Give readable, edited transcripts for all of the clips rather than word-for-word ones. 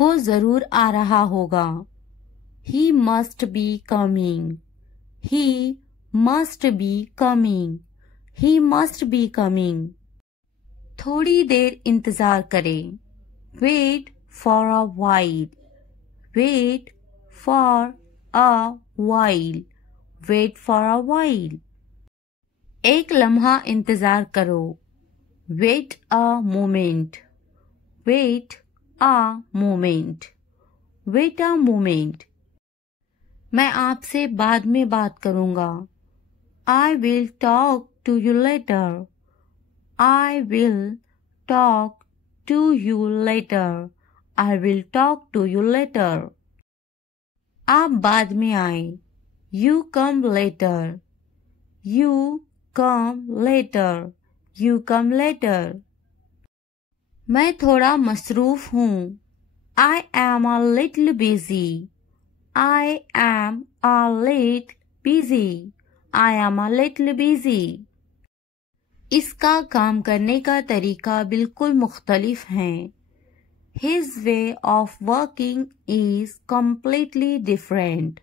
वो जरूर आ रहा होगा। He must be coming. He must be coming. He must be coming. थोड़ी देर इंतजार करें। Wait for a while. Wait for a while. Wait for a while. एक लम्हा इंतजार करो। Wait a moment. Wait a moment. Wait a moment. मैं आपसे बाद में बात करूंगा। I will talk to you later. I will talk to you later. I will talk to you later. आप बाद में आए। You come later. You come later. You come later. मैं थोड़ा मसरूफ हूँ। I am a little busy. I am a little busy. I am a little busy. इसका काम करने का तरीका बिल्कुल मुख्तलिफ है। His way of working is completely different.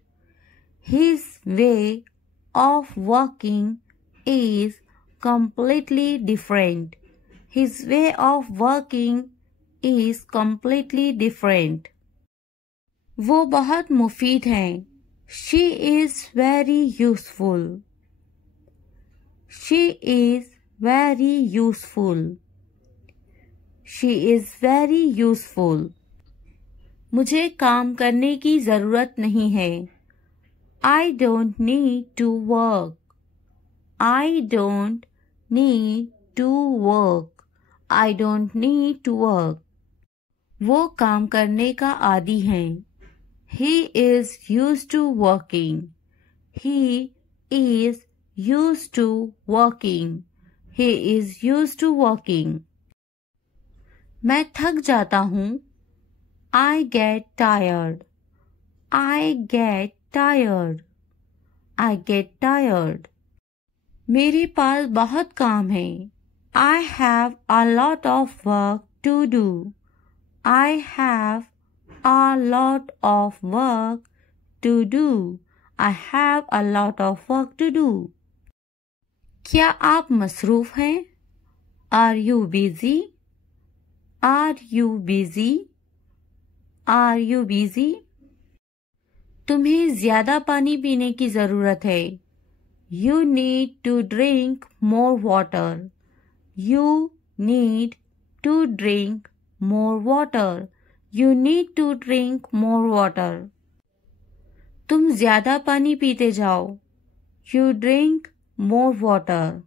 His way of working is completely different. His way of working is completely different. वो बहुत मुफीद हैं। She is very useful. She is very useful. She is very useful. मुझे काम करने की जरूरत नहीं है। I don't need to work. I don't need to work. I don't need to work. वो काम करने का आदी हैं। He is used to working. He is used to working. He is used to working. मैं थक जाता हूँ। I get tired. I get tired. I get tired. मेरे पास बहुत काम है। I have a lot of work to do. I have a lot of work to do. I have a lot of work to do. क्या आप मसरूफ हैं? Are you busy? Are you busy? Are you busy? तुम्हें ज्यादा पानी पीने की जरूरत है। You need to drink more water. You need to drink more water. You need to drink more water. तुम ज्यादा पानी पीते जाओ। You drink more water.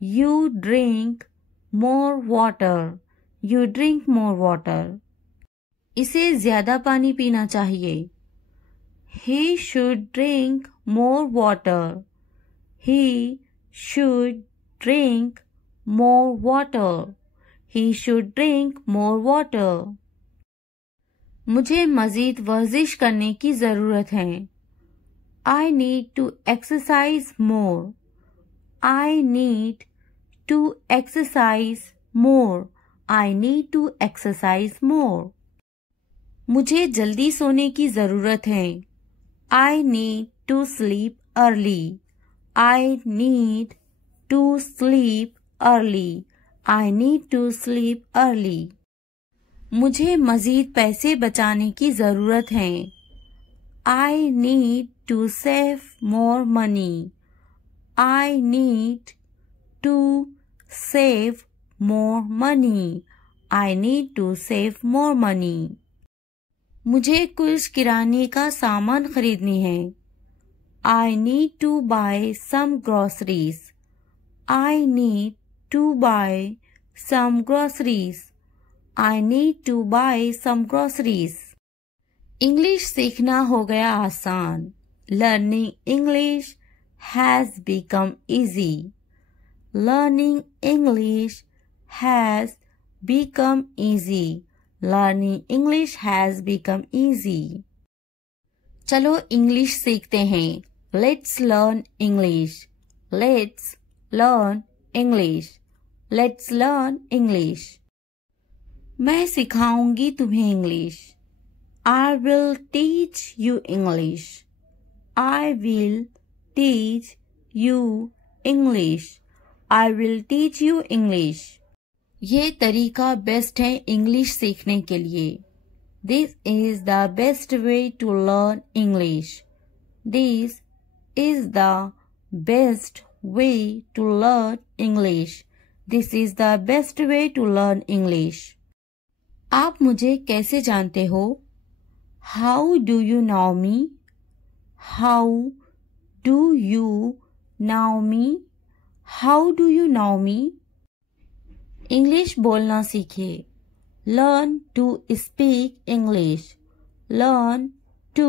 You drink more water. You drink more water. इसे ज्यादा पानी पीना चाहिए। He should drink more water. He should drink more water. He should drink more water. मुझे मजीद वर्जिश करने की जरूरत है। I need to exercise more. I need to exercise more. I need to exercise more. मुझे जल्दी सोने की जरूरत है। I need to sleep early. I need to sleep early. I need to sleep early. मुझे मजीद पैसे बचाने की जरूरत है। I need to save more money. I need to save more money. I need to save more money. मुझे कुछ किराने का सामान खरीदनी है। I need to buy some groceries. I need to buy some groceries. I need to buy some groceries. English सीखना हो गया आसान। Learning English has become easy. Learning English has become easy. Learning English has become easy. चलो English सीखते हैं। Let's learn English. Let's learn English. Let's learn English. मैं सिखाऊंगी तुम्हें English. I will teach you English. I will teach you English. I will teach you English. ये तरीका best है English सीखने के लिए. This is the best way to learn English. This is the best way to learn English. This is the best way to learn English. आप मुझे कैसे जानते हो? How do you know me? How do you know me? How do you know me? English बोलना सीखिए. Learn to speak English. Learn to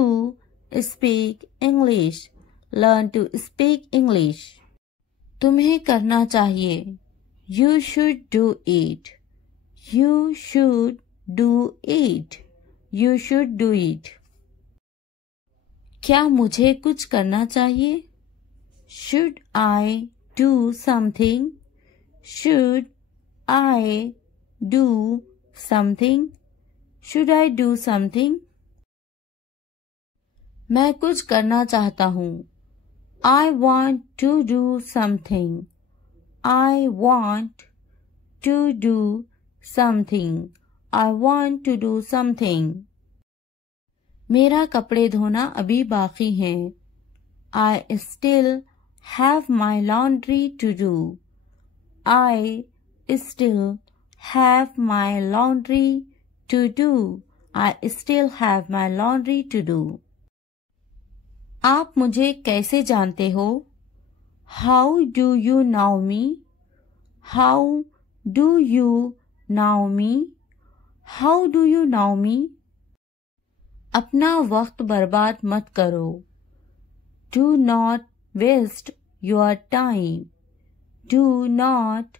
speak English. Learn to speak English. तुम्हें करना चाहिए. You should do it. You should do it. You should do it. क्या मुझे कुछ करना चाहिए? Should I do something? Should I do something? Should I do something? मैं कुछ करना चाहता हूँ. I want to do something. I want to do something. I want to do something. मेरा कपड़े धोना अभी बाकी है. I still have my laundry to do. I still have my laundry to do. I still have my laundry to do. आप मुझे कैसे जानते हो? How do you know me? How do you know me? How do you know me? अपना वक्त बर्बाद मत करो. Do not waste your time. Do not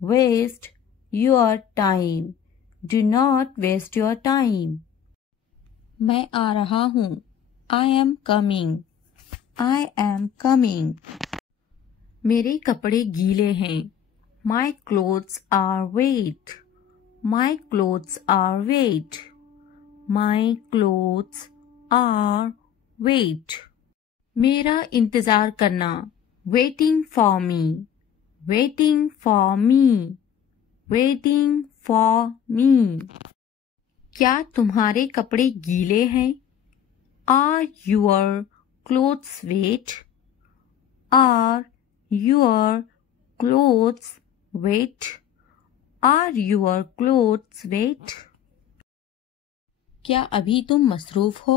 waste your time. Do not waste your time. मैं आ रहा हूँ. I am coming. I am coming. मेरे कपड़े गीले हैं. My clothes are wet. My clothes are wet. My clothes are wet. मेरा इंतजार करना. Waiting for me. Waiting for me. Waiting for me. क्या तुम्हारे कपड़े गीले हैं? Are your clothes wet? Are your clothes wet? Are your clothes wet? क्या अभी तुम मसरूफ हो?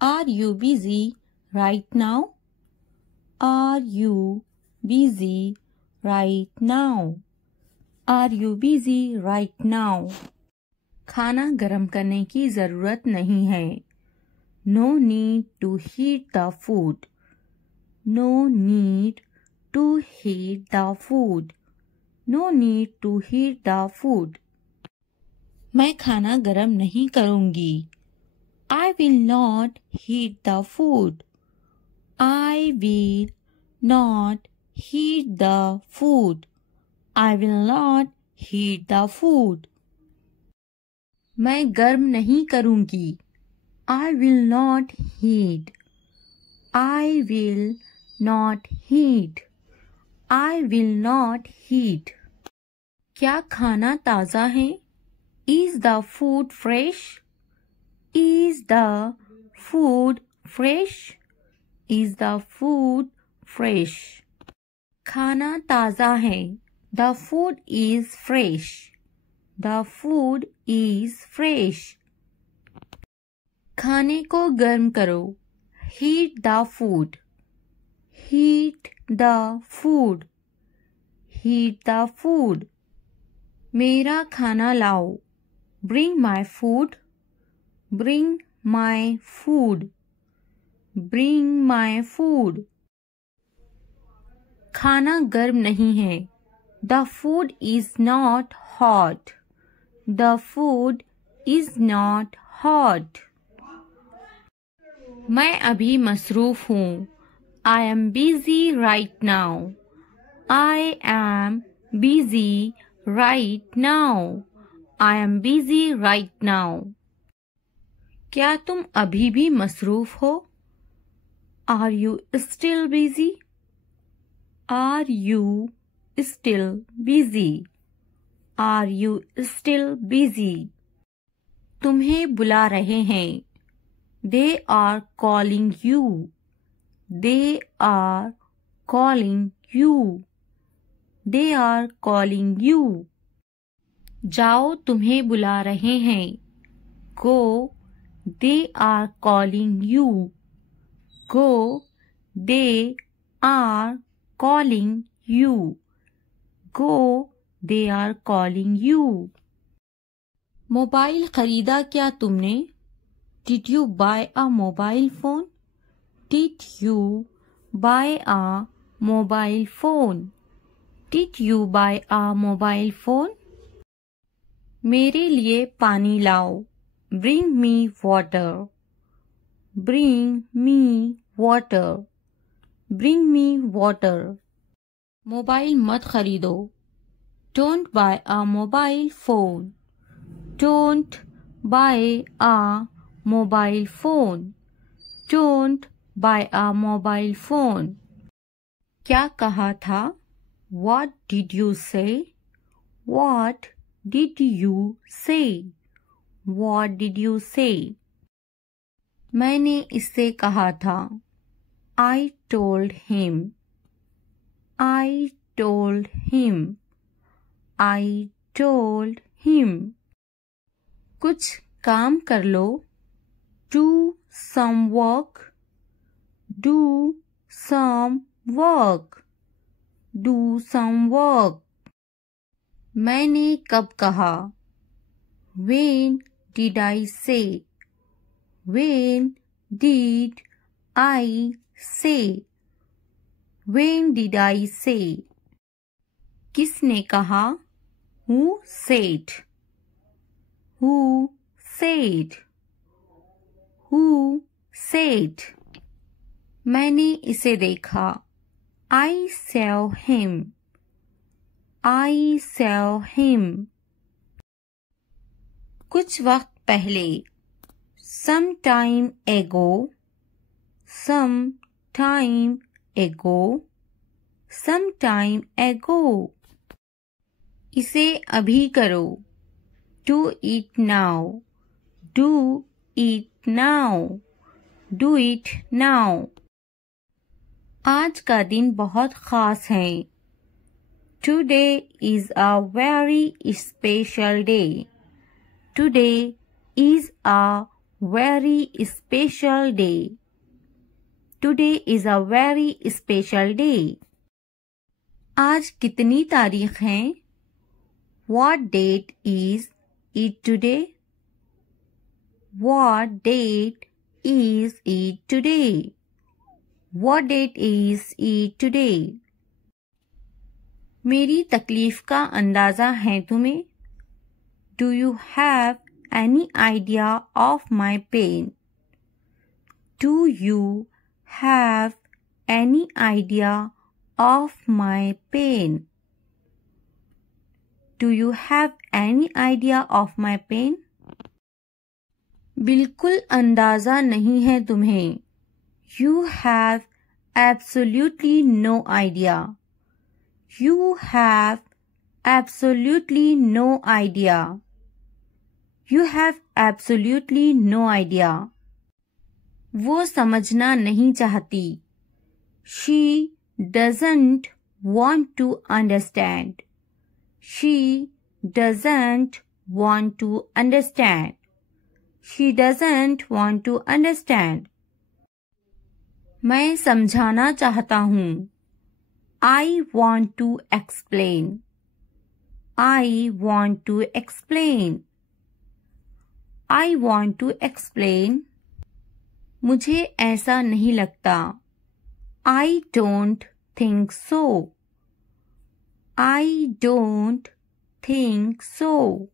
Are you busy right now? Are you busy right now? Are you busy right now? खाना गरम करने की जरूरत नहीं है. No need to heat the food. No need to heat the food. No need to heat the food. मैं खाना गरम नहीं करूँगी. I will not heat the food. I will not heat the food. I will not heat the food. मैं गर्म नहीं करूँगी. I will not heat. I will not heat. I will not heat. क्या खाना ताज़ा है? Is the food fresh? Is the food fresh? Is the food fresh? खाना ताज़ा है. The food is fresh. The food is fresh. खाने को गर्म करो. Heat the food. Heat the food. Heat the food. मेरा खाना लाओ. Bring my food. Bring my food. Bring my food. खाना गर्म नहीं है. The food is not hot. The food is not hot. मैं अभी मसरूफ हूँ. I am busy right now. I am busy right now. I am busy right now. क्या तुम अभी भी मसरूफ हो? Are you still busy? Are you still busy? Are you still busy? तुम्हें बुला रहे हैं। They are calling you. They are calling you. They are calling you. जाओ, तुम्हें बुला रहे हैं। Go. They are calling you. Go. They are calling you. Go. They are calling you. Mobile खरीदा क्या तुमने? Did you buy a mobile phone? Did you buy a mobile phone? Did you buy a mobile phone? मेरे लिए पानी लाओ। Bring me water. Bring me water. Bring me water. Mobile मत खरीदो। Don't buy a mobile phone. Don't buy a mobile phone. Don't buy a mobile phone. क्या कहा था? What did you say? What did you say? What did you say? मैंने इससे कहा था। I told him. I told him. I told him. कुछ काम कर लो। Do some work. Do some work. Do some work. मैंने कब कहा? When did I say? When did I say? When did I say? किसने कहा? Who said? Who said? Who said? मैंने इसे देखा। I saw him. I saw him. कुछ वक्त पहले। Some time ago. Some time ago. Some time ago. इसे अभी करो। Do it now. Do it now. Do it now. आज का दिन बहुत खास है। Today is a very special day. Today is a very special day. Today is a very special day. आज कितनी तारीख है? What date is it today? What date is it today? What date is it today? मेरी तकलीफ का अंदाजा है तुम्हें? Do you have any idea of my pain? Do you have any idea of my pain? Do you have any idea of my pain? बिल्कुल अंदाजा नहीं है तुम्हें। You have absolutely no idea. You have absolutely no idea. You have absolutely no idea. वो समझना नहीं चाहती। She doesn't want to understand. She doesn't want to understand. She doesn't want to understand. मैं समझाना चाहता हूँ। I want to explain. I want to explain. I want to explain. मुझे ऐसा नहीं लगता। I don't think so. I don't think so.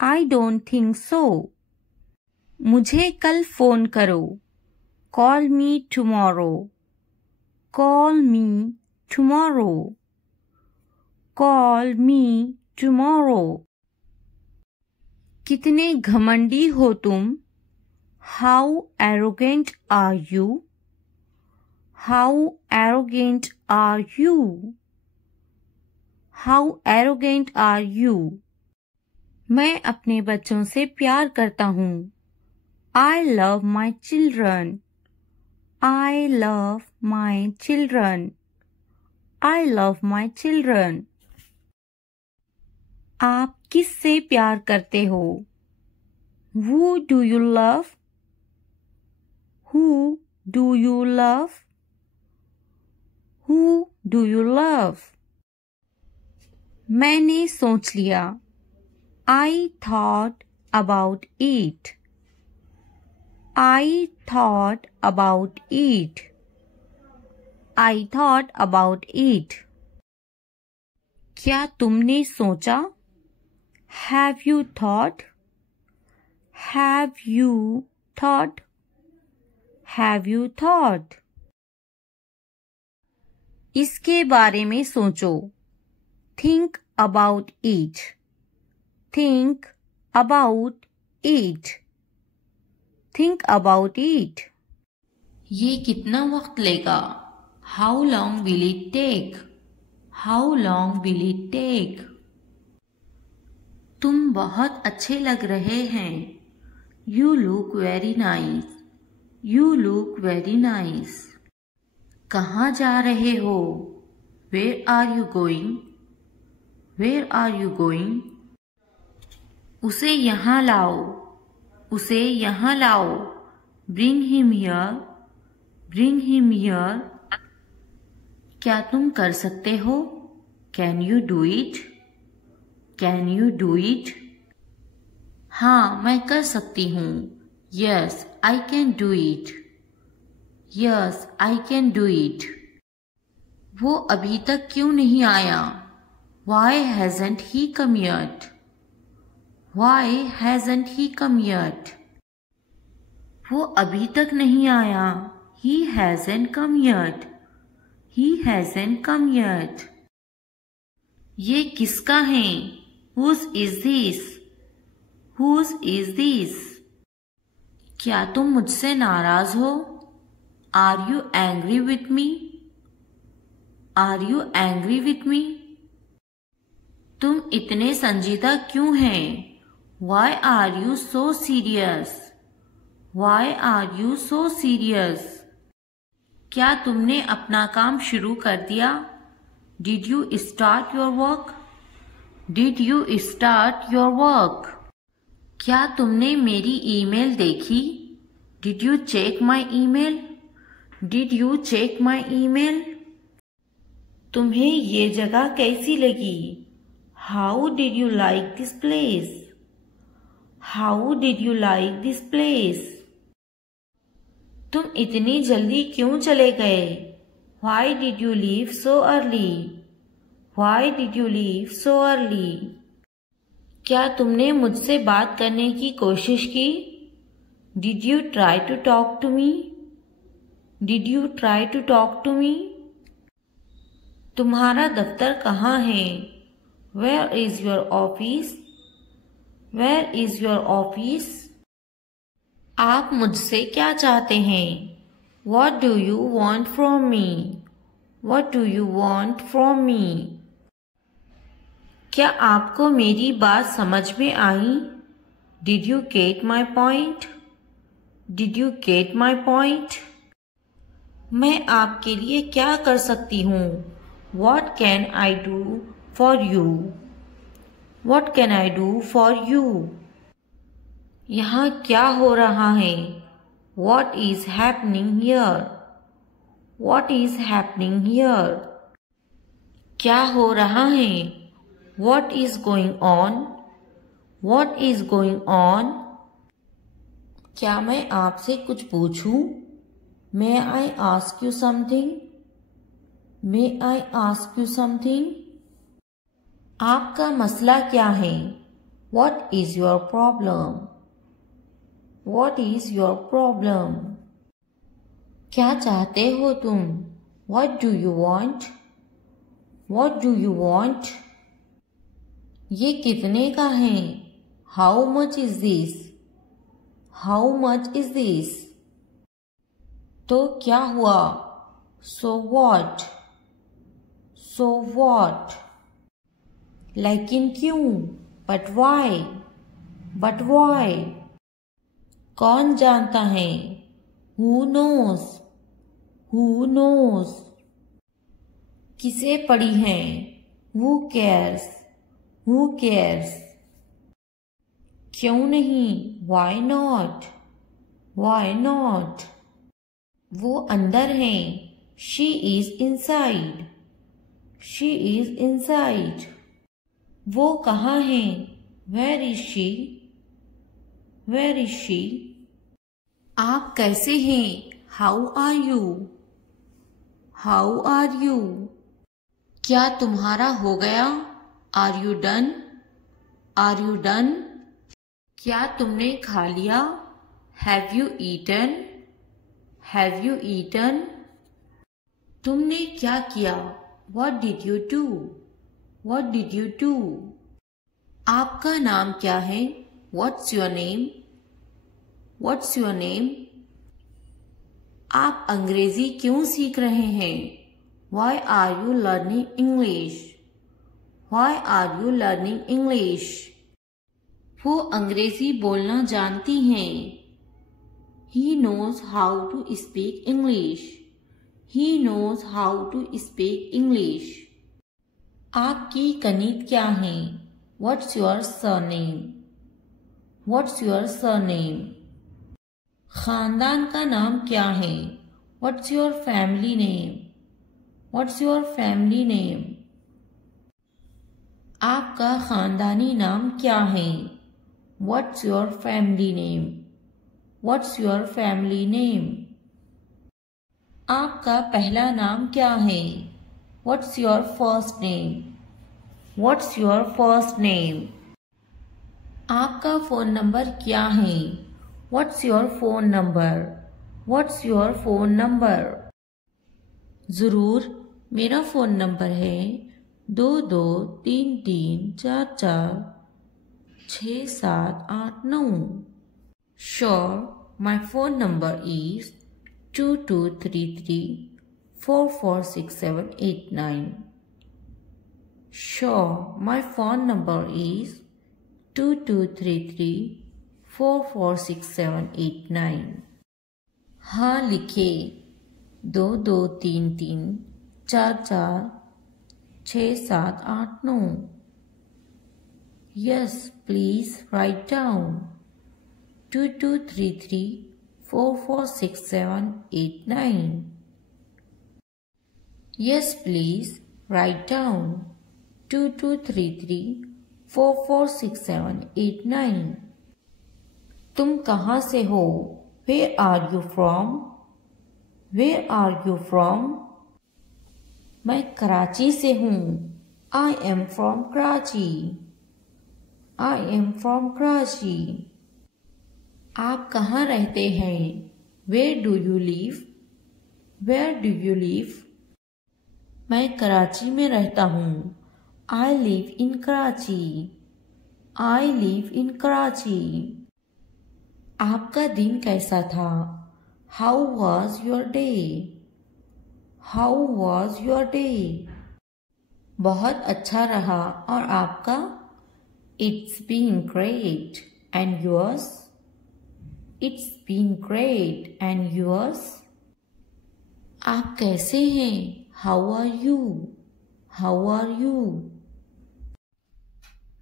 I don't think so. मुझे कल फोन करो। Call me tomorrow. Call me tomorrow. Call me tomorrow. कितने घमंडी हो तुम? How arrogant are you? How arrogant are you? How arrogant are you? मैं अपने बच्चों से प्यार करता हूँ. I love my children. I love my children. I love my children. आप किससे प्यार करते हो? Who do you love? Who do you love? Who do you love? मैंने सोच लिया. I thought about it. I thought about it. I thought about it. क्या तुमने सोचा? Have you thought? Have you thought? Have you thought? इसके बारे में सोचो. Think about it. Think about it. Think about it. ये कितना वक्त लेगा? How long will it take? How long will it take? तुम बहुत अच्छे लग रहे हैं. You look very nice. You look very nice. कहाँ जा रहे हो? Where are you going? Where are you going? उसे यहाँ लाओ. उसे यहाँ लाओ. Bring him here. Bring him here. क्या तुम कर सकते हो? Can you do it? Can you do it? हाँ, मैं कर सकती हूँ. Yes, I can do it. Yes, I can do it. वो अभी तक क्यों नहीं आया? Why hasn't he come yet? Why hasn't he come yet? वो अभी तक नहीं आया. He hasn't come yet. He hasn't come yet. ये किसका है? Whose is this? Whose is this? क्या तुम मुझसे नाराज हो? Are you angry with me? Are you angry with me? तुम इतने संजीदा क्यों हैं? Why are you so serious? Why are you so serious? क्या तुमने अपना काम शुरू कर दिया? Did you start your work? Did you start your work? क्या तुमने मेरी ईमेल देखी? Did you check my email? Did you check my email? तुम्हें ये जगह कैसी लगी? How did you like this place? How did you like this place? तुम इतनी जल्दी क्यों चले गए? Why did you leave so early? Why did you leave so early? क्या तुमने मुझसे बात करने की कोशिश की? Did you try to talk to me? Did you try to talk to me? तुम्हारा दफ्तर कहाँ है? Where is your office? Where is your office? आप मुझसे क्या चाहते हैं? What do you want from me? What do you want from me? क्या आपको मेरी बात समझ में आई? Did you get my point? Did you get my point? मैं आपके लिए क्या कर सकती हूँ? What can I do for you? What can I do for you? यहाँ क्या हो रहा है? What is happening here? What is happening here? क्या हो रहा है? What is going on? What is going on? क्या मैं आपसे कुछ पूछूं? May I ask you something? May I ask you something? आपका मसला क्या है? What is your problem? What is your problem? क्या चाहते हो तुम? What do you want? What do you want? ये कितने का है? How much is this? How much is this? तो क्या हुआ? So what? So what? लेकिन क्यों? But why? But why? कौन जानता है? Who knows? Who knows? किसे पड़ी है? Who cares? Who cares? क्यों नहीं? Why not? Why not? वो अंदर है। She is inside. She is inside. वो कहाँ है? Where is she? Where is she? आप कैसे हैं? How are you? How are you? क्या तुम्हारा हो गया? Are you done? Are you done? क्या तुमने खा लिया? Have you eaten? Have you eaten? तुमने क्या किया? What did you do? What did you do? आपका नाम क्या है? What's your name? What's your name? आप अंग्रेजी क्यों सीख रहे हैं? Why are you learning English? Why are you learning English? वो अंग्रेजी बोलना जानती हैं। He knows how to speak English. He knows how to speak English. आपकी कनीत क्या है? What's your surname? What's your surname? खानदान का नाम क्या है? What's your family name? What's your family name? आपका खानदानी नाम क्या है? What's your family name? What's your family name? आपका पहला नाम क्या है? What's your first name? What's your first name? आपका फ़ोन नंबर क्या है? What's your phone number? What's your phone number? ज़रूर, मेरा फ़ोन नंबर है 2233446789। Sure, my phone number is 2233446789. Sure, my phone number is 2233446789. हाँ लिखे 2233446789. Yes, please write down 2233446789. Yes, please write down 2233446789. तुम कहाँ से हो? Where are you from? Where are you from? मैं कराची से हूँ। I am from Karachi. I am from Karachi. आप कहाँ रहते हैं? Where do you live? Where do you live? मैं कराची में रहता हूँ। I live in Karachi. I live in Karachi. आपका दिन कैसा था? How was your day? How was your day? बहुत अच्छा रहा। और आपका? It's been great. And yours? It's been great. And yours? आप कैसे हैं? How are you? How are you?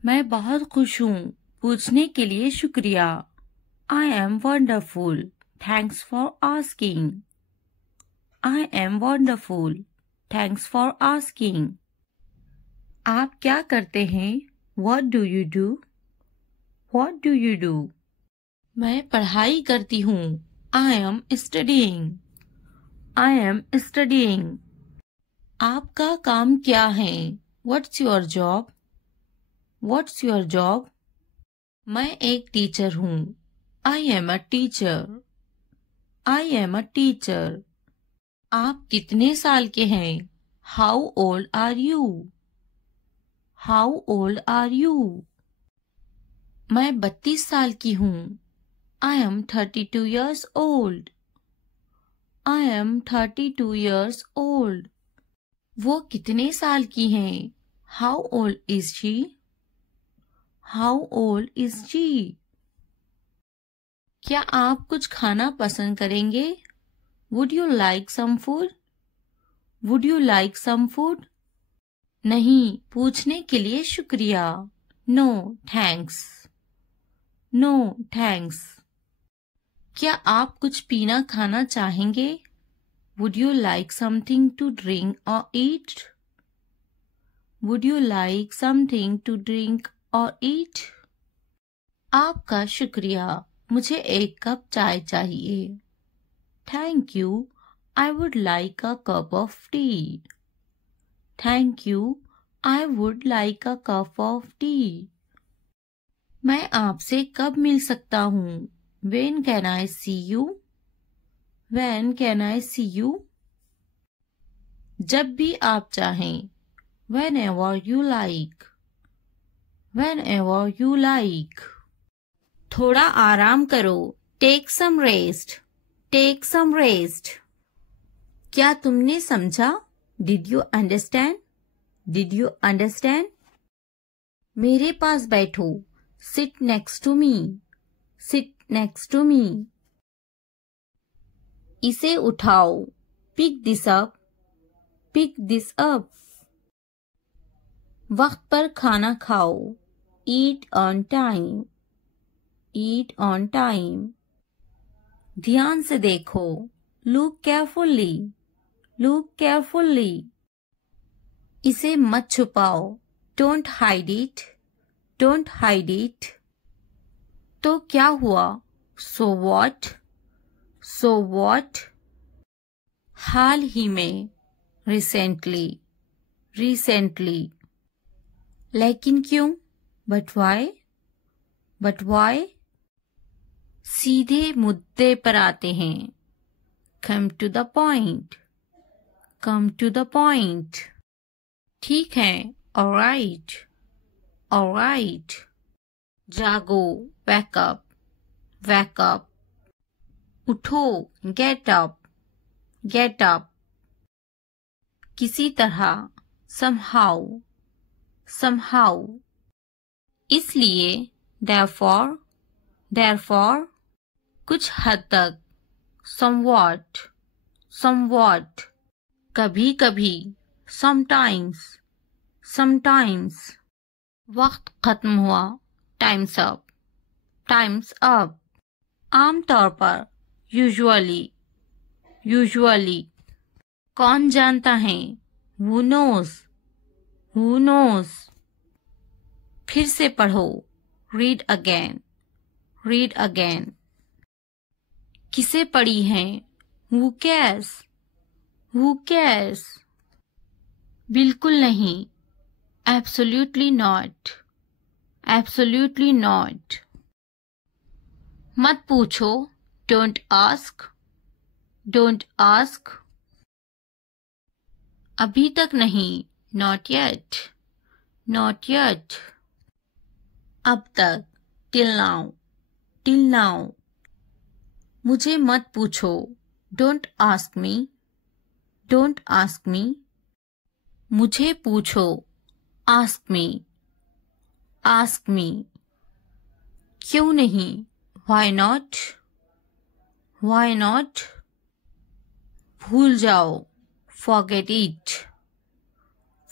मैं बहुत खुश हूँ। पूछने के लिए शुक्रिया। I am wonderful. Thanks for asking. I am wonderful. Thanks for asking. आप क्या करते हैं? What do you do? What do you do? मैं पढ़ाई करती हूँ। I am studying. I am studying. आपका काम क्या है? What's your job? What's your job? मैं एक टीचर हूँ। I am a teacher. I am a teacher. आप कितने साल के हैं? How old are you? How old are you? मैं 32 साल की हूँ। I am 32 years old. I am 32 years old. वो कितने साल की हैं? How old is she? How old is she? क्या आप कुछ खाना पसंद करेंगे? Would you like some food? Would you like some food? नहीं, पूछने के लिए शुक्रिया. No, thanks. No, thanks. क्या आप कुछ पीना खाना चाहेंगे? Would you like something to drink or eat? Would you like something to drink or eat? आपका शुक्रिया, मुझे एक कप चाय चाहिए. Thank you, I would like a cup of tea. Thank you, I would like a cup of tea. मैं आपसे कब मिल सकता हूँ? When can I see you? When can I see you? जब भी आप चाहें. Whenever you like. Whenever you like. थोड़ा आराम करो. Take some rest. Take some rest. क्या तुमने समझा? Did you understand? Did you understand? मेरे पास बैठो. Sit next to me. Sit next to me. इसे उठाओ. Pick this up. Pick this up. वक्त पर खाना खाओ. Eat on time. Eat on time. ध्यान से देखो. Look carefully. Look carefully. इसे मत छुपाओ. Don't hide it. Don't hide it. तो क्या हुआ? So what? So what? हाल ही में. Recently. Recently. लेकिन क्यों? But why? But why? सीधे मुद्दे पर आते हैं. Come to the point. Come to the point. ठीक है. All right. All right. जागो. Wake up. Wake up. उठो. Get up. Get up. किसी तरह. Somehow. Somehow. इसलिए. Therefore. Therefore. कुछ हद तक. Somewhat. Somewhat. कभी कभी. Sometimes. Sometimes. वक्त खत्म हुआ. Time's up. Time's up. आमतौर पर. Usually. Usually. कौन जानता है? Who knows? Who knows? फिर से पढ़ो. Read again. Read again. किसे पढ़ी है? Who cares? Who cares? बिल्कुल नहीं. Absolutely not. Absolutely not. मत पूछो. Don't ask. Don't ask. अभी तक नहीं. Not yet. Not yet. अब तक. Till now. Till now. मुझे मत पूछो. Don't ask me. Don't ask me. मुझे पूछो. Ask me. Ask me. क्यों नहीं? Why not? Why not? भूल जाओ. Forget it.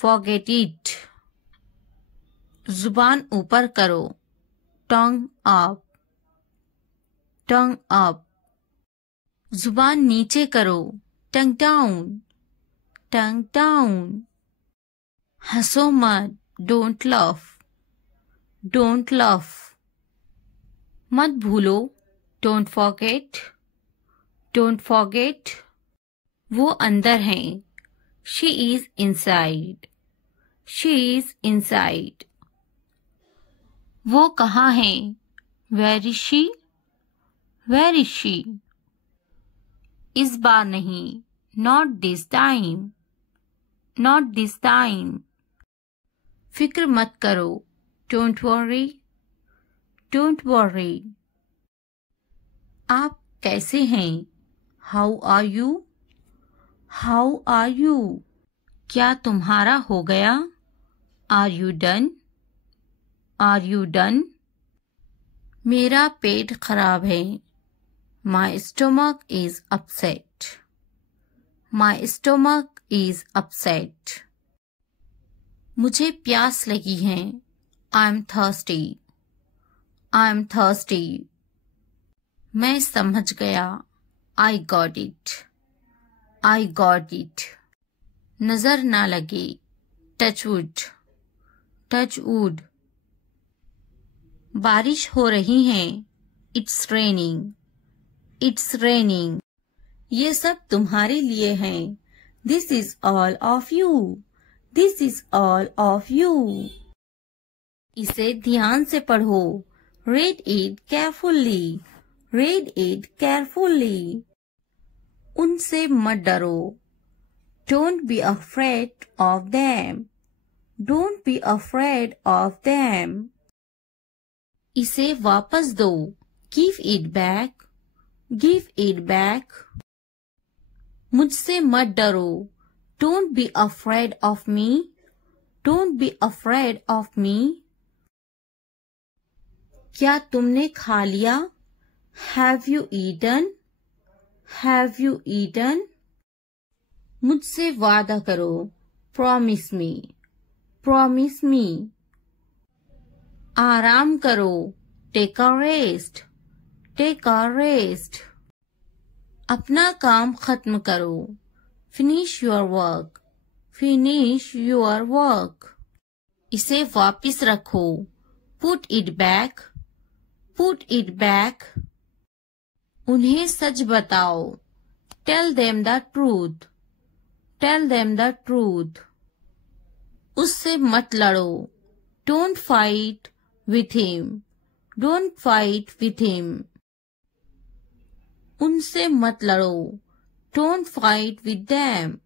Forget it. जुबान ऊपर करो. Tongue up. Tongue up. जुबान नीचे करो. Tongue down. Tongue down. हंसो मत. Don't laugh. Don't laugh. मत भूलो. Don't forget. Don't forget. वो अंदर है. She is inside. She is inside. वो कहाँ है? Where is she? Where is she? इस बार नहीं. Not this time. Not this time. फिक्र मत करो. Don't worry. Don't worry. आप कैसे हैं? How are you? How are you? क्या तुम्हारा हो गया? Are you done? Are you done? मेरा पेट खराब है। My stomach is upset. My stomach is upset. मुझे प्यास लगी है। I am thirsty. I am thirsty. मैं समझ गया। I got it. I got it. नजर ना लगे। Touch wood. Touch wood. बारिश हो रही है। It's raining. It's raining. ये सब तुम्हारे लिए है। This is all of you. This is all of you. इसे ध्यान से पढ़ो। Read it carefully. Read it carefully. उनसे मत डरो। Don't be afraid of them. Don't be afraid of them. इसे वापस दो। Give it back. Give it back. मुझसे मत डरो। Don't be afraid of me. Don't be afraid of me. क्या तुमने खा लिया? Have you eaten? Have you eaten? मुझसे वादा करो। Promise me. Promise me. आराम करो। Take a rest. Take a rest. अपना काम खत्म करो। Finish your work. Finish your work. इसे वापिस रखो। Put it back. Put it back. उन्हें सच बताओ। Tell them the truth. Tell them the truth. उससे मत लड़ो। Don't fight with him. Don't fight with him. उनसे मत लड़ो। Don't fight with them.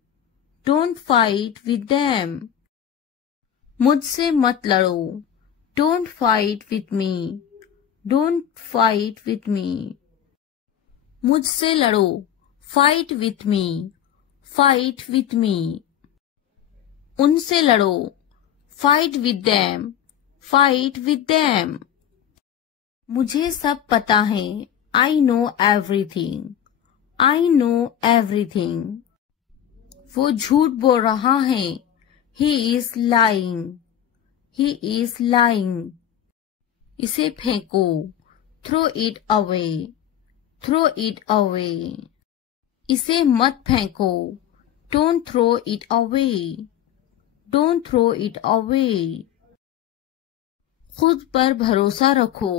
Don't fight with them. मुझसे मत लड़ो। Don't fight with me. Don't fight with me. मुझसे लड़ो। Fight with me. Fight with me. उनसे लड़ो। Fight with them. Fight with them. मुझे सब पता है। I know everything. I know everything. वो झूठ बोल रहा है। He is lying. He is lying. इसे फेंको। Throw it away. Throw it away. इसे मत फेंको। Don't throw it away. Don't throw it away. खुद पर भरोसा रखो।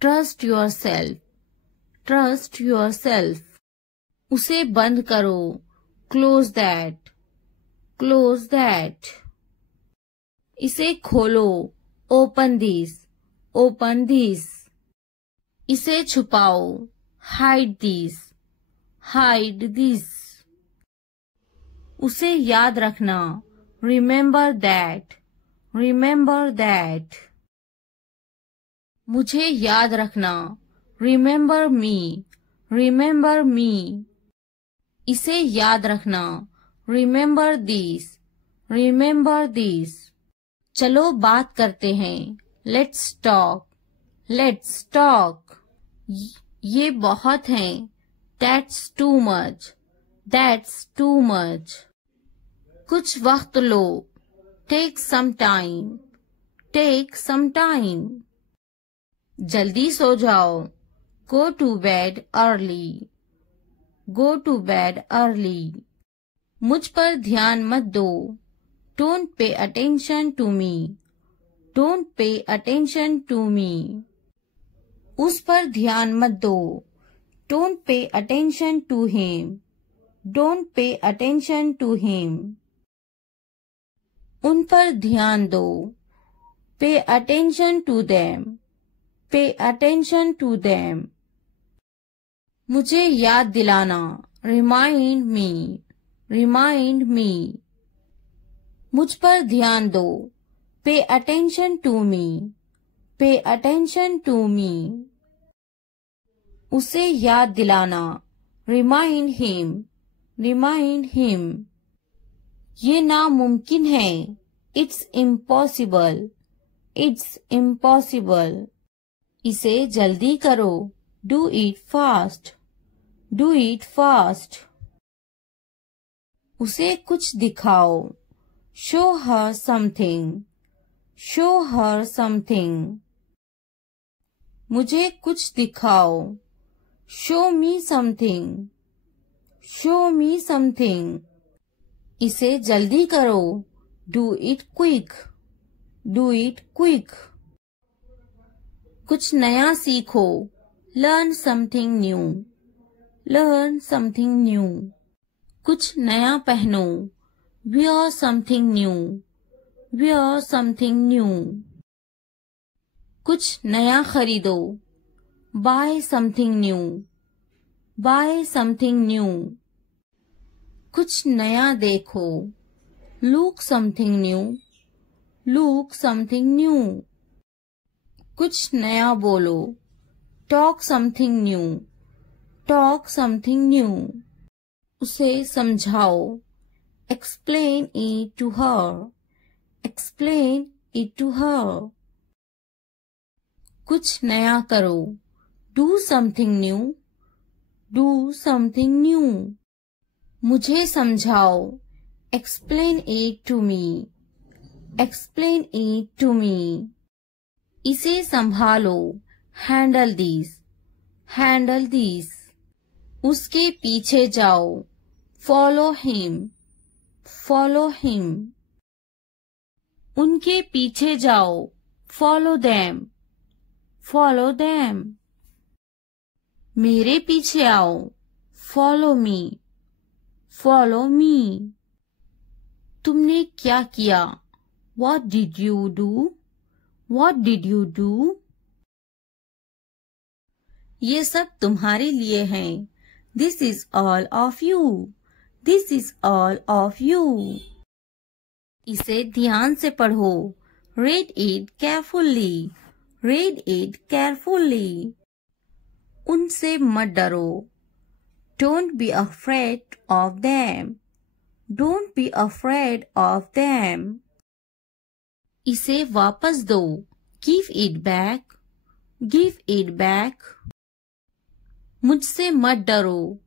Trust yourself. Trust your self. उसे बंद करो। Close that. Close that. इसे खोलो। Open this. Open this. इसे छुपाओ। Hide this. Hide this. उसे याद रखना। Remember that. Remember that. मुझे याद रखना। Remember me. Remember me. इसे याद रखना। Remember this. Remember this. चलो बात करते हैं। Let's talk. Let's talk. ये बहुत है। That's too much. That's too much. कुछ वक्त लो। Take some time. Take some time. जल्दी सो जाओ। Go to bed early. Go to bed early. मुझ पर ध्यान मत दो। Don't pay attention to me. Don't pay attention to me. उस पर ध्यान मत दो। Don't pay attention to him. Don't pay attention to him. उन पर ध्यान दो। Pay attention to them. Pay attention to them. मुझे याद दिलाना। Remind me. Remind me. मुझ पर ध्यान दो। पे अटेंशन टू मी। पे अटेंशन टू मी। उसे याद दिलाना, रिमाइंड हिम, रिमाइंड हिम। ये नामुमकिन है, इट्स इम्पॉसिबल, इट्स इम्पॉसिबल। इसे जल्दी करो, do it fast, do it fast. उसे कुछ दिखाओ, show her something, show her something. मुझे कुछ दिखाओ, show me something, show me something. इसे जल्दी करो, do it quick, do it quick. कुछ नया सीखो, learn something new, learn something new. कुछ नया पहनो, wear something new, wear something new। कुछ नया खरीदो, buy something new, buy something new। कुछ नया देखो, look something new, look something new। कुछ नया बोलो, talk something new, talk something new। उसे समझाओ, explain it to her, explain it to her। कुछ नया करो, do something new, do something new। मुझे समझाओ, explain it to me, explain it to me। इसे संभालो, handle this, handle this। उसके पीछे जाओ, follow him, follow him। उनके पीछे जाओ, follow them, follow them। मेरे पीछे आओ, follow me, follow me। तुमने क्या किया, what did you do, what did you do। ये सब तुम्हारे लिए हैं, this is all of you, this is all of you। इसे ध्यान से पढ़ो, read it carefully, read it carefully। उनसे मत डरो, don't be afraid of them, don't be afraid of them। इसे वापस दो, give it back, give it back। मुझसे मत डरो,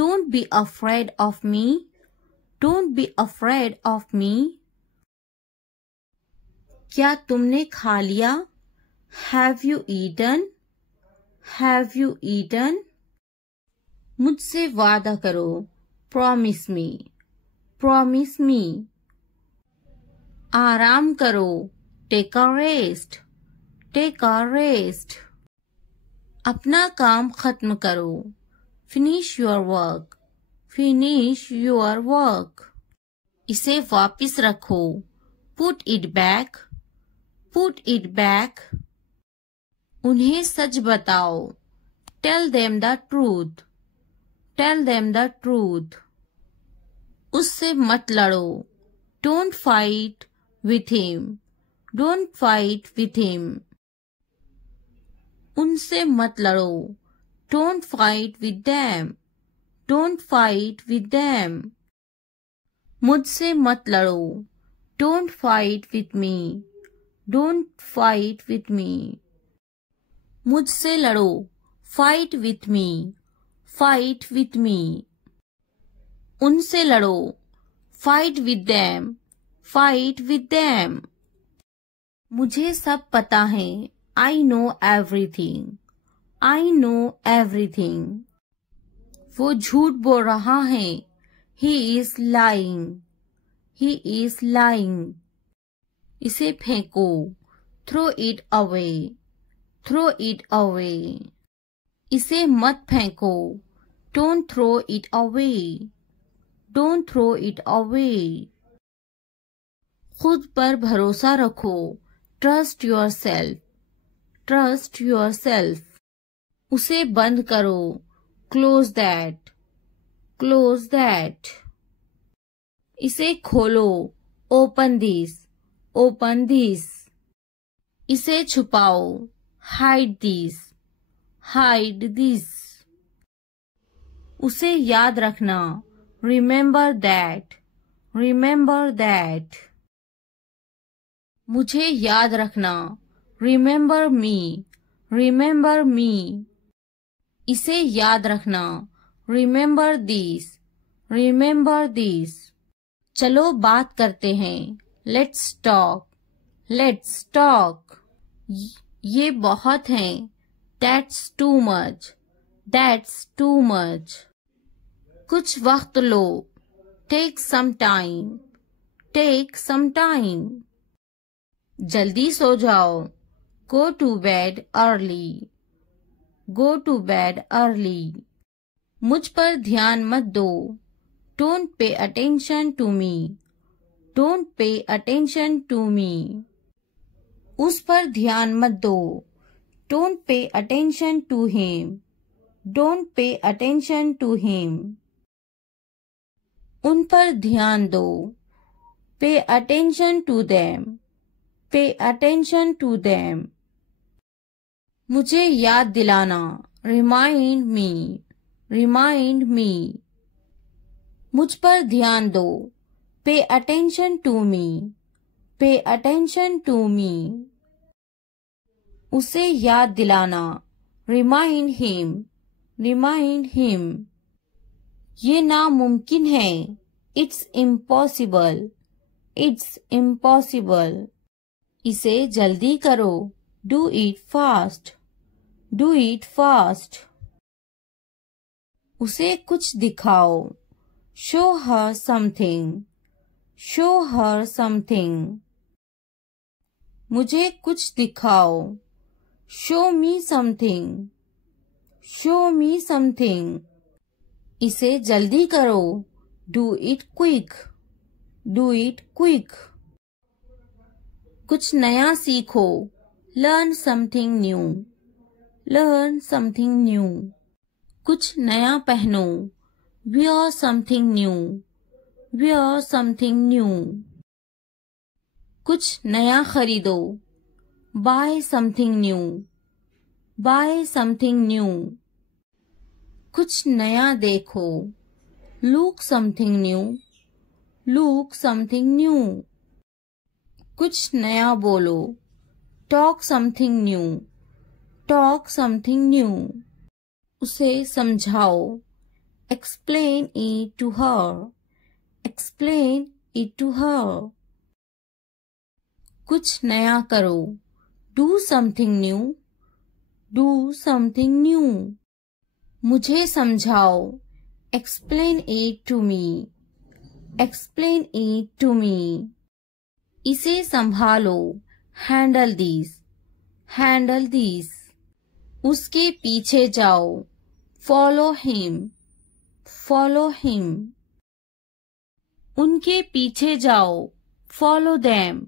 don't be afraid of me, don't be afraid of me। क्या तुमने खा लिया, have you eaten, have you eaten। मुझसे वादा करो, promise me, promise me। आराम करो, take a rest, take a rest। अपना काम खत्म करो, finish your work, finish your work। इसे वापस रखो, put it back, put it back। उन्हें सच बताओ, tell them the truth, tell them the truth। उससे मत लड़ो, don't fight with him, don't fight with him। उनसे मत लड़ो, don't fight with them, don't fight with them। मुझसे मत लड़ो, don't fight with me, don't fight with me। मुझसे लड़ो, fight with me, fight with me। उनसे लड़ो, fight with them, fight with them। मुझे सब पता है, I know everything, I know everything। वो झूठ बोल रहा है, he is lying, he is lying। इसे फेंको, throw it away, throw it away। इसे मत फेंको, don't throw it away, don't throw it away। खुद पर भरोसा रखो, trust yourself, trust yourself। उसे बंद करो, close that, close that। इसे खोलो, open this, open this। इसे छुपाओ, hide this, hide this। उसे याद रखना, रिमेम्बर दैट, रिमेम्बर दैट। मुझे याद रखना, रिमेम्बर मी, रिमेम्बर मी। इसे याद रखना, रिमेम्बर दिस, रिमेम्बर दिस। चलो बात करते हैं, लेट्स टॉक, लेट्स टॉक। ये बहुत है, that's too much, that's too much. कुछ वक्त लो, take some time, take some time. जल्दी सो जाओ, go to bed early, go to bed early. मुझ पर ध्यान मत दो, don't pay attention to me, don't pay attention to me. उस पर ध्यान मत दो, don't pay attention to him, don't pay attention to him. उन पर ध्यान दो, pay attention to them, pay attention to them. मुझे याद दिलाना, रिमाइंड मी, रिमाइंड मी। मुझ पर ध्यान दो, पे अटेंशन टू मी, पे अटेंशन टू मी। उसे याद दिलाना, रिमाइंड हिम, रिमाइंड हिम। ये नामुमकिन है, इट्स इम्पॉसिबल, इट्स इम्पॉसिबल। इसे जल्दी करो, do it fast, do it fast. उसे कुछ दिखाओ, show her something, show her something. मुझे कुछ दिखाओ, show me something, show me something. इसे जल्दी करो, do it quick, do it quick. कुछ नया सीखो, learn something new, learn something new. कुछ नया पहनो, wear something new, wear something new. कुछ नया खरीदो, buy something new, buy something new. कुछ नया देखो, look something new, look something new. कुछ नया बोलो, talk something new, talk something new. उसे समझाओ, explain it to her, explain it to her. कुछ नया करो, do something new, do something new. मुझे समझाओ, explain it to me, explain it to me. इसे संभालो, हैंडल दिस, हैंडल दिस। उसके पीछे जाओ, फॉलो हिम, फॉलो हिम। उनके पीछे जाओ, फॉलो देम,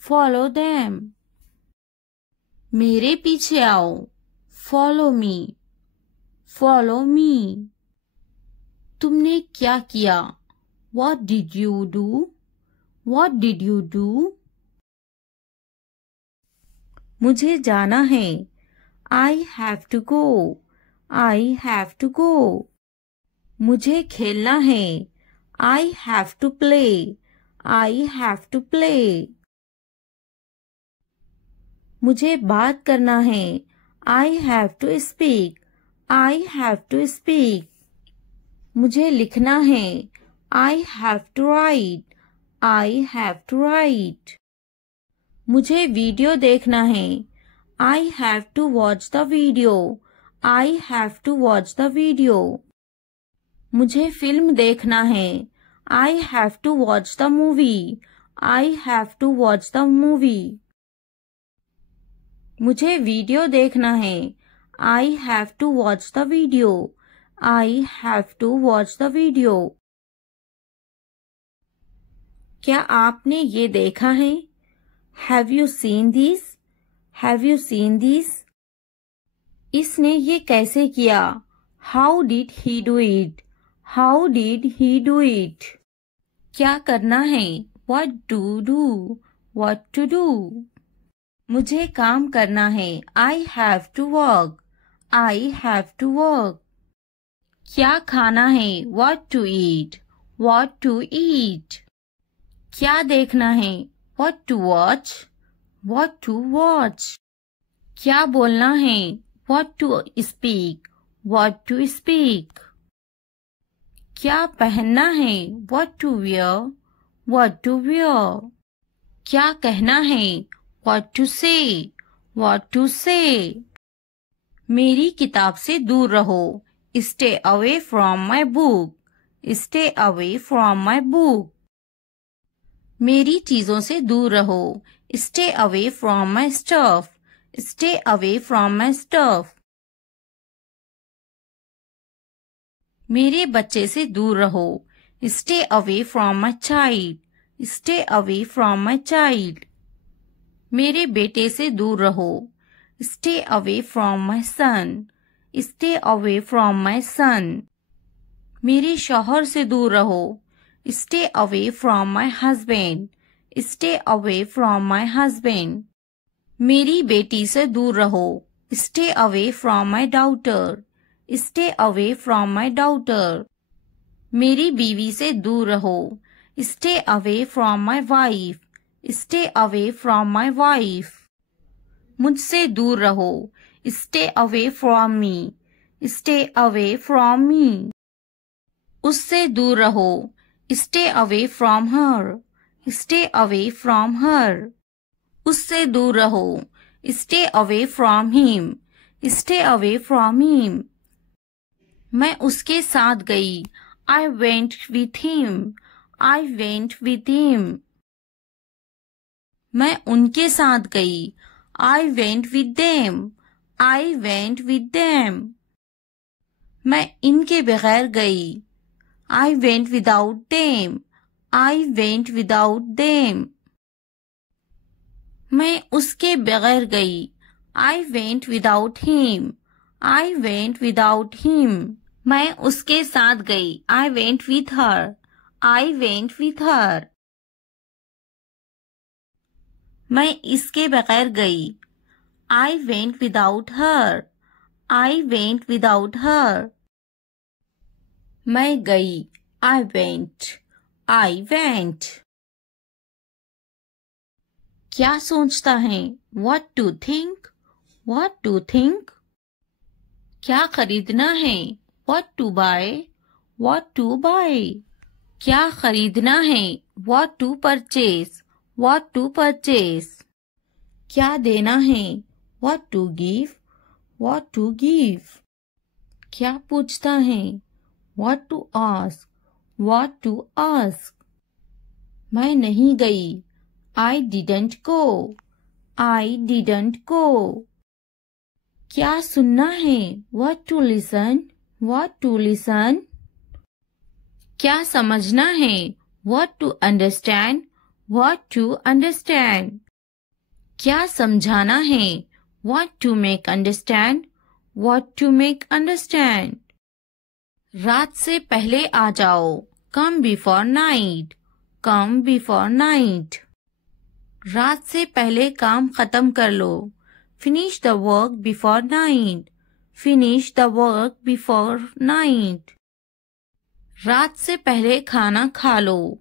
फॉलो देम। मेरे पीछे आओ, फॉलो मी, फॉलो मी। तुमने क्या किया, what did you do, what did you do. मुझे जाना है, I have to go, I have to go. मुझे खेलना है, I have to play, I have to play. मुझे बात करना है, I have to speak, I have to speak. मुझे लिखना है, I have to write, I have to write. मुझे वीडियो देखना है, I have to watch the video, I have to watch the video. मुझे फिल्म देखना है, I have to watch the movie, I have to watch the movie. मुझे video देखना है, I have to watch the video, I have to watch the video. क्या आपने ये देखा है, have you seen this, have you seen this. इसने ये कैसे किया, how did he do it, how did he do it. क्या करना है, what to do, what to do. मुझे काम करना है, I have to work, I have to work. क्या खाना है? What to eat? What to eat? क्या देखना है? What to watch? What to watch? क्या बोलना है? What to speak? What to speak? क्या पहनना है? What to wear? What to wear? क्या कहना है? What to say? What to say? मेरी किताब से दूर रहो. Stay away from my book. Stay away from my book. मेरी चीजों से दूर रहो. Stay away from my stuff. Stay away from my stuff. मेरे बच्चे से दूर रहो. Stay away from my child. Stay away from my child. मेरे बेटे से दूर रहो. Stay away from my son. Stay away from my son. मेरे शौहर से दूर रहो. Stay away from my husband. Stay away from my husband. मेरी बेटी से दूर रहो. Stay away from my daughter. Stay away from my daughter. मेरी बीवी से दूर रहो. Stay away from my wife. Stay away from my wife. मुझसे दूर रहो. Stay away from me. Stay away from me. उससे दूर रहो. Stay away from her. Stay away from her. उससे दूर रहो. Stay away from him. Stay away from him. मैं उसके साथ गई. I went with him. I went with him. मैं उनके साथ गई. I went with them. I went with them. मैं इनके बगैर गई. I went without them. I went without them. मैं उसके बगैर गई. I went without him. I went without him. मैं उसके साथ गई. I went with her. I went with her. मैं इसके बगैर गई. I went without her. I went without her. मैं गई. I went. I went. क्या सोचता है? What to think? What to think? क्या खरीदना है? What to buy? What to buy? क्या खरीदना है? What to purchase? What to purchase? क्या देना है? What to give? What to give? क्या पूछता है? What to ask? What to ask? मैं नहीं गई. I didn't go. I didn't go. क्या सुनना है? What to listen? What to listen? क्या समझना है? What to understand? What to understand? क्या समझाना है? What to make understand? What to make understand? रात से पहले आ जाओ. Come before night. Come before night. रात से पहले काम खत्म कर लो. Finish the work before night. Finish the work before night. रात से पहले खाना खा लो.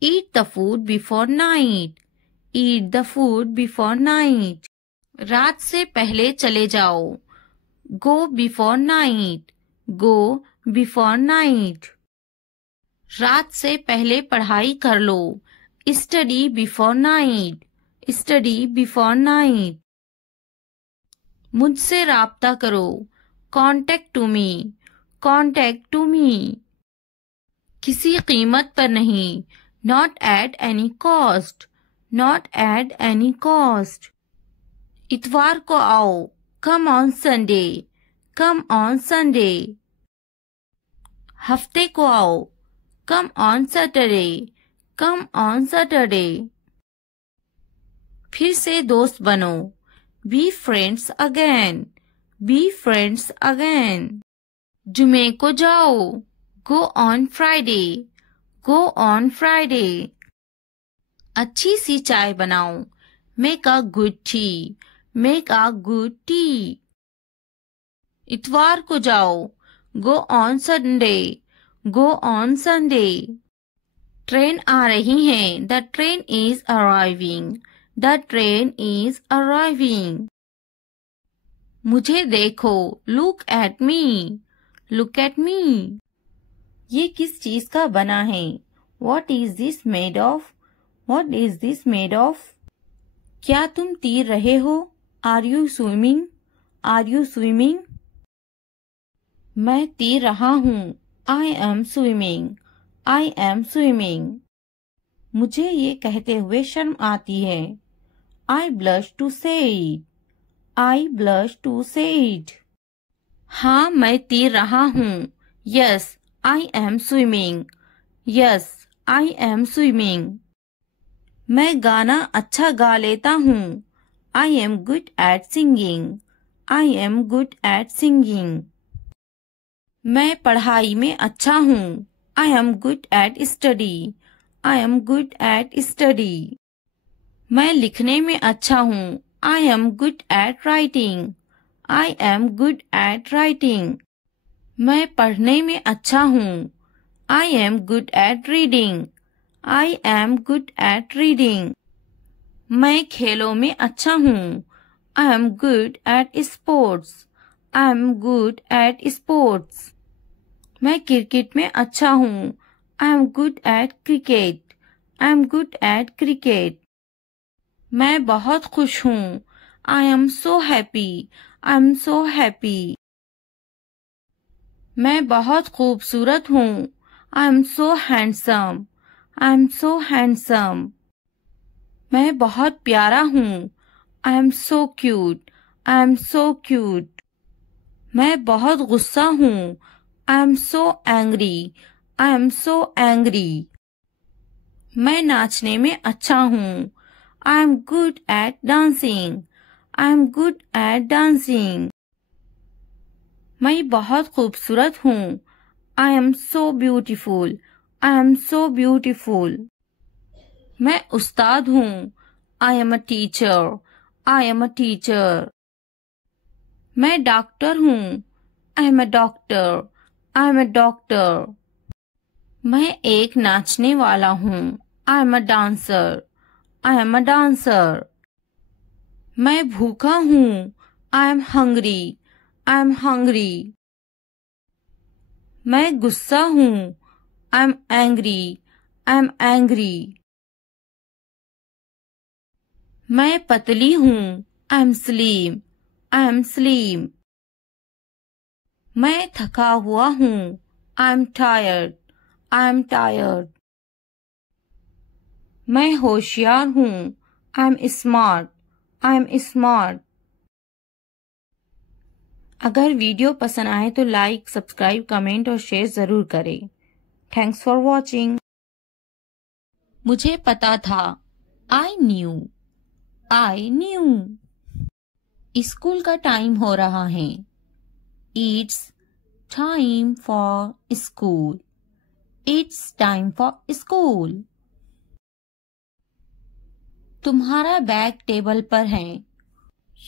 Eat the food before night. Eat the food before night. रात से पहले चले जाओ. Go before night. Go before night. रात से पहले पढ़ाई कर लो. Study before night. Study before night. मुझसे राब्ता करो. Contact to me. Contact to me. किसी कीमत पर नहीं. Not at any cost. Not at any cost. इतवार को आओ. Come on Sunday. Come on Sunday. हफ्ते को आओ. Come on Saturday. Come on Saturday. फिर से दोस्त बनो. Be friends again. Be friends again. जुमे को जाओ. Go on Friday. Go on Friday. अच्छी सी चाय बनाओ. Make a good tea. Make a good tea. इतवार को जाओ. Go on Sunday. Go on Sunday. Train आ रही है. The train is arriving. The train is arriving. मुझे देखो. Look at me. Look at me. ये किस चीज का बना है? What is this made of? What is this made of? क्या तुम तैर रहे हो? Are you swimming? Are you swimming? मैं तैर रहा हूँ. I am swimming. I am swimming. मुझे ये कहते हुए शर्म आती है. I blush to say it. I blush to say it. हाँ, मैं तैर रहा हूँ. Yes, I am swimming. Yes, I am swimming. मैं गाना अच्छा गा लेता हूँ. I am good at singing. I am good at singing. मैं पढ़ाई में अच्छा हूँ. I am good at study. I am good at study. मैं लिखने में अच्छा हूँ. I am good at writing. I am good at writing. मैं पढ़ने में अच्छा हूँ. I am good at reading. I am good at reading. मैं खेलों में अच्छा हूँ. I am good at sports. I am good at sports. मैं क्रिकेट में अच्छा हूँ. I am good at cricket. I am good at cricket. मैं बहुत खुश हूँ. I am so happy. I am so happy. मैं बहुत खूबसूरत हूँ. I am so handsome. I am so handsome. मैं बहुत प्यारा हूँ. I am so cute. I am so cute. मैं बहुत गुस्सा हूँ. I am so angry. I am so angry. मैं नाचने में अच्छा हूँ. I am good at dancing. I am good at dancing. मैं बहुत खूबसूरत हूँ. I am so beautiful. I am so beautiful. मैं उस्ताद हूँ. I am a teacher. I am a teacher. मैं डॉक्टर हूँ. I am a doctor. I am a doctor. मैं एक नाचने वाला हूँ. I am a dancer. I am a dancer. मैं भूखा हूँ. I am hungry. I am hungry. मैं गुस्सा हूँ. I am angry. I am angry. मैं पतली हूँ. I am slim. I am slim. मैं थका हुआ हूँ. I am tired. I am tired. मैं होशियार हूँ. I am smart. I am smart. अगर वीडियो पसंद आए तो लाइक, सब्सक्राइब, कमेंट और शेयर जरूर करें. Thanks for watching. मुझे पता था. I knew. I knew. School का टाइम हो रहा है. It's time for school. It's time for school. तुम्हारा बैग टेबल पर है.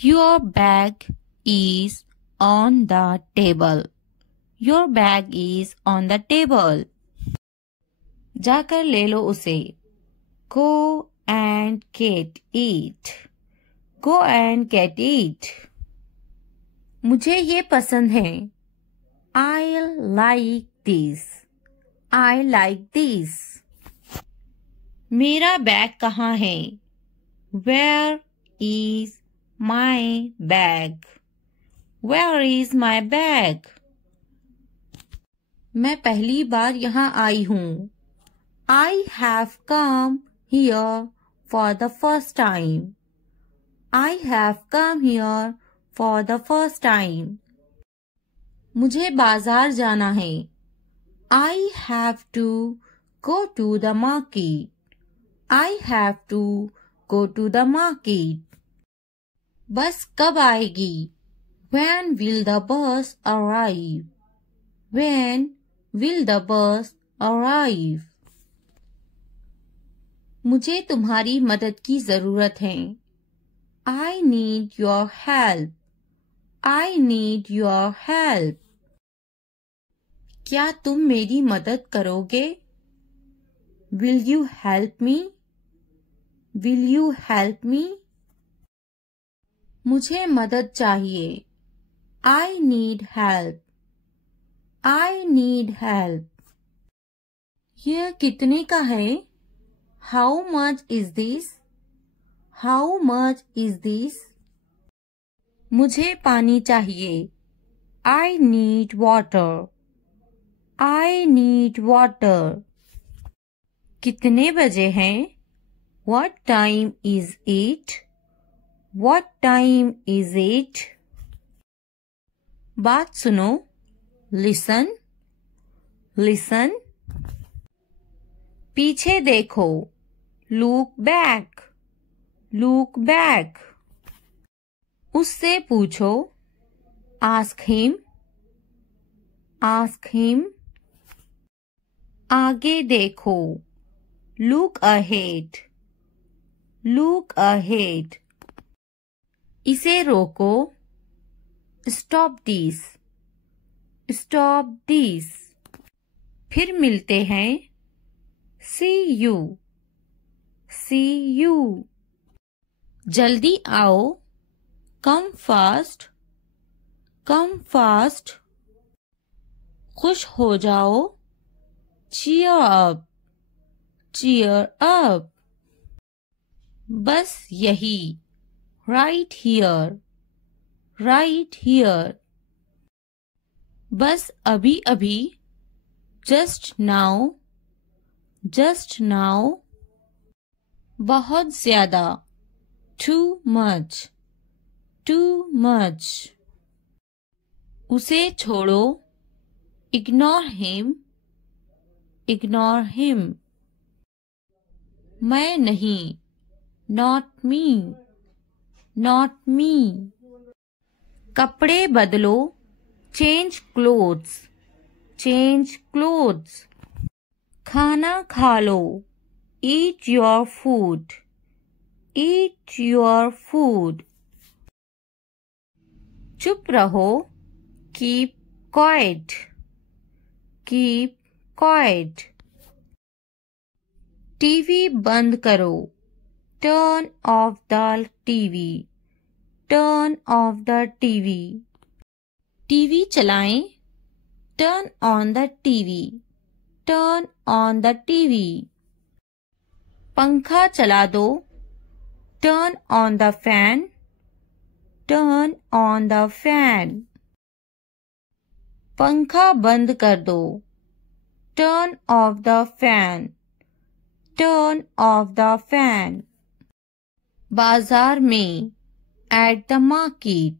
Your bag is on the table. Your bag is on the table. जाकर ले लो उसे. Go and get it. Go and get it. मुझे ये पसंद है. I like this. I like this. मेरा बैग कहाँ है? Where is my bag? Where is my bag? मैं पहली बार यहाँ आई हूँ. I have come here for the first time. I have come here for the first time. मुझे बाजार जाना है. I have to go to the market. I have to go to the market. बस कब आएगी? When will the bus arrive? When will the bus arrive? मुझे तुम्हारी मदद की जरूरत है. I need your help. I need your help. क्या तुम मेरी मदद करोगे? Will you help me? Will you help me? मुझे मदद चाहिए। I need help. I need help. यह कितने का है? How much is this? How much is this? मुझे पानी चाहिए। I need water. I need water. कितने बजे हैं? What time is it? What time is it? बात सुनो। Listen. Listen. पीछे देखो। Look back. Look back. उससे पूछो। Ask him. Ask him. आगे देखो। Look ahead. Look ahead. इसे रोको। Stop this. Stop this. फिर मिलते हैं। See you. See you. जल्दी आओ। Come fast. Come fast. खुश हो जाओ। Cheer up. Cheer up. बस यही। Right here. Right here. बस अभी अभी। Just now. Just now. बहुत ज्यादा। Too much. Too much. उसे छोड़ो। Ignore him. Ignore him. मैं नहीं। Not me. Not me. कपड़े बदलो। Change clothes. Change clothes. खाना खा लो। Eat your food. Eat your food. चुप रहो। Keep quiet. Keep quiet. TV बंद करो। Turn off the TV. Turn off the TV. TV चलाएं। Turn on the TV. Turn on the TV. पंखा चला दो। Turn on the fan. Turn on the fan. पंखा बंद कर दो। Turn off the fan. Turn off the fan. बाजार में। At the market.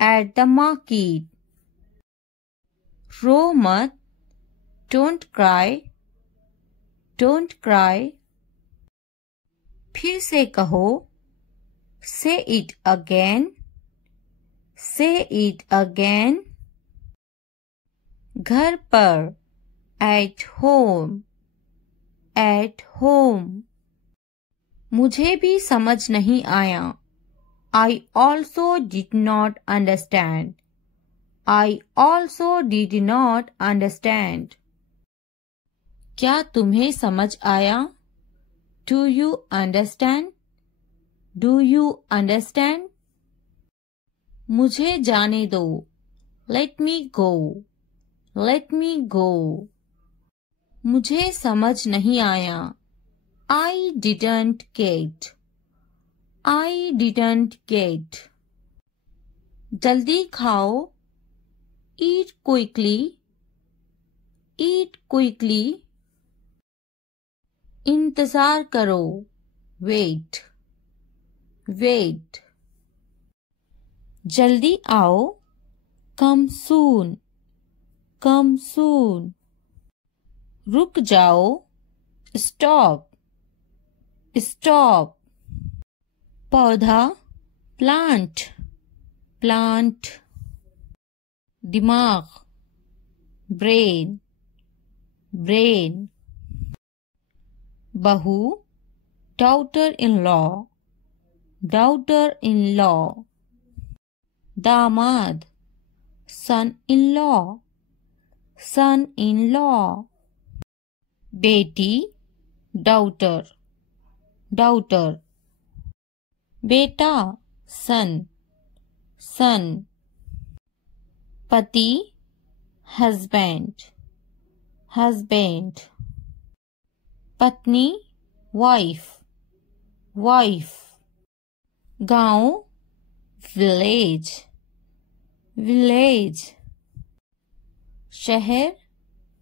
At the market. रो मत। Don't cry. Don't cry. फिर से कहो। Say it again. Say it again. घर पर। At home. At home. मुझे भी समझ नहीं आया। I also did not understand. I also did not understand. क्या तुम्हें समझ आया? Do you understand? Do you understand? मुझे जाने दो। Let me go. Let me go. मुझे समझ नहीं आया। I didn't get. I didn't get. जल्दी खाओ। Eat quickly. Eat quickly. इंतजार करो। Wait. Wait. जल्दी आओ। Come soon. Come soon. रुक जाओ। Stop. Stop. पौधा। Plant. Plant. दिमाग। Brain. Brain. बहू। Daughter-in-law. Daughter-in-law. दामाद। Son-in-law. son-in-law. बेटी, daughter, daughter. बेटा, son, son. पति, husband, husband. पत्नी, wife, wife. गांव, village, village. शहर,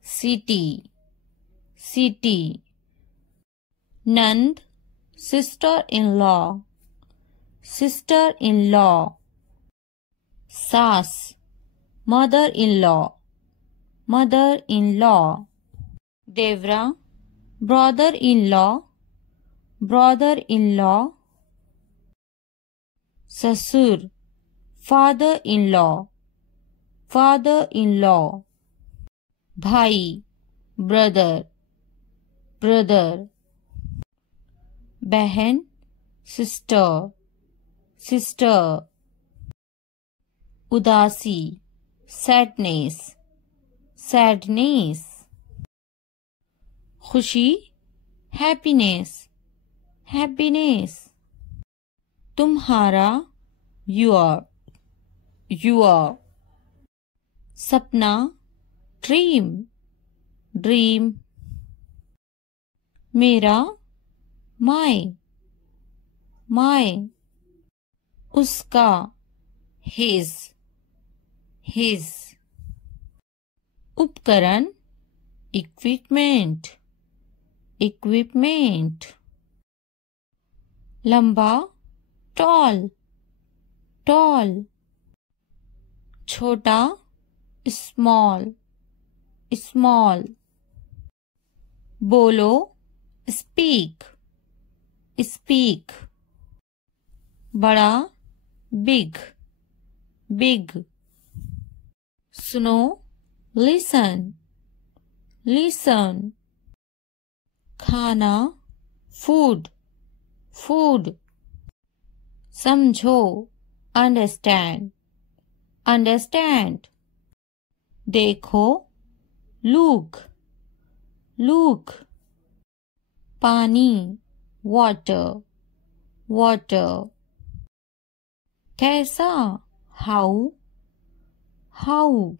city, city. नंद, sister-in-law, sister-in-law. सास, mother-in-law, mother-in-law. देवरा, brother-in-law, brother-in-law. ससुर, father-in-law, father-in-law. भाई, brother, brother. बहन, sister, sister. उदासी, sadness, sadness. खुशी, happiness, happiness. तुम्हारा, your, your. सपना, dream, dream. मेरा, my, my. उसका, his, his. उपकरण, equipment, equipment. लंबा, tall, tall. छोटा, small, small. बोलो, speak, speak. बड़ा, big, big. सुनो, listen, listen. खाना, food, food. समझो, understand, understand. देखो, look, look. पानी, water, water. कैसा, how, how.